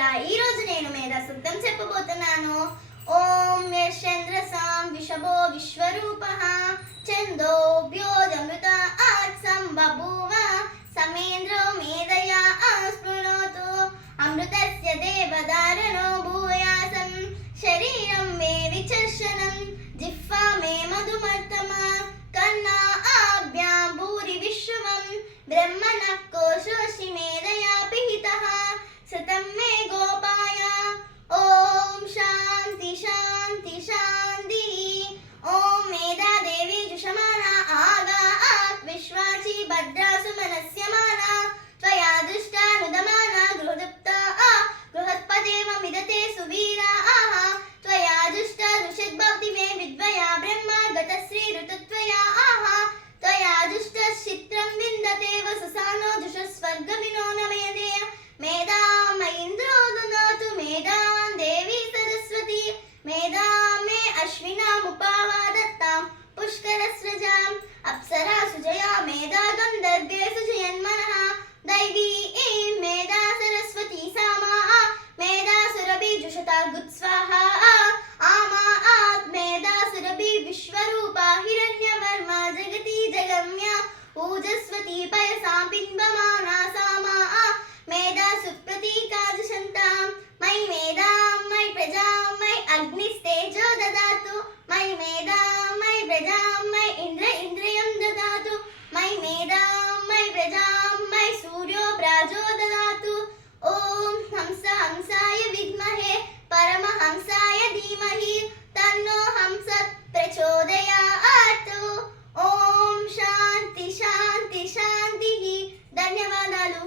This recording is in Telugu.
పిల్ల ఈ రోజు నేను మేధా సూక్తం చెప్పబోతున్నాను. ఓం యశ్చంద్రసాం విషభో విశ్వరూపః ఛందోభ్యోజమృత ఆత్సం బభూవ సమేంద్రో మేధయా ఆస్పృణోతు అమృతస్య దేవదారణో భూయాసం శరీరం మే విచర్షణం జిహ్వా మే మధుమత్తమా కన్నా ఆభ్యాం భూరి విశ్వం బ్రహ్మణః కోశోషి మేధయా పిహితః శతం మే గోపాయ. ఓం శాంతి శాంతి శాంతి. ఓం మేధా దేవి జుషమానా ఆగాత్ విశ్వాచి భద్రాసు మనస్యమానా త్వయా దృష్టానుదమానా గృహదుప్తా గృహత్పదేవ మిదతే సువీరాః త్వయా దృష్టా దృషద్భవతి మే విద్వయా బ్రహ్మ గతశ్రీ ఋతుత్వయాః త్వయా దృష్టశ్చిత్రం విందతే వసుసానో జుషస్వర్గ వినోనమేదే మేధాం ఇంద్రో దునాతు మేధాం దేవి సరస్వతి మేధాం మే అశ్వినాముపావాదత్తాం పుష్కరస్రజాం అప్సరాసు జయా మేధా గంధర్వేషు జయన్మనః దైవీ మేధా సరస్వతి సామా మేధా సురభి జుషతా గుత్స్వాహా ఆమా మేధా సురభి విశ్వరూపా హిరణ్యవర్మా జగతి జగమ్య ఊజస్వతి పయసాం బింబమానా సామా మేధా సుప్రతీకాజశంతాం మయి మేధాం మయి ప్రజాం మయి అగ్నిస్తేజో దదాతు మయి మేధాం మయి ప్రజాం మయి ఇంద్రియం దదాతు మయి మేధాం మయి ప్రజాం మయి సూర్యో ప్రాజో దదాతు. ఓం హంసాయ విద్మహే పరమహంసాయ ధీమహి తన్నో హంస ప్రచోదయాత్. ఓం శాంతి శాంతి శాంతి. ధన్యవాదాలు.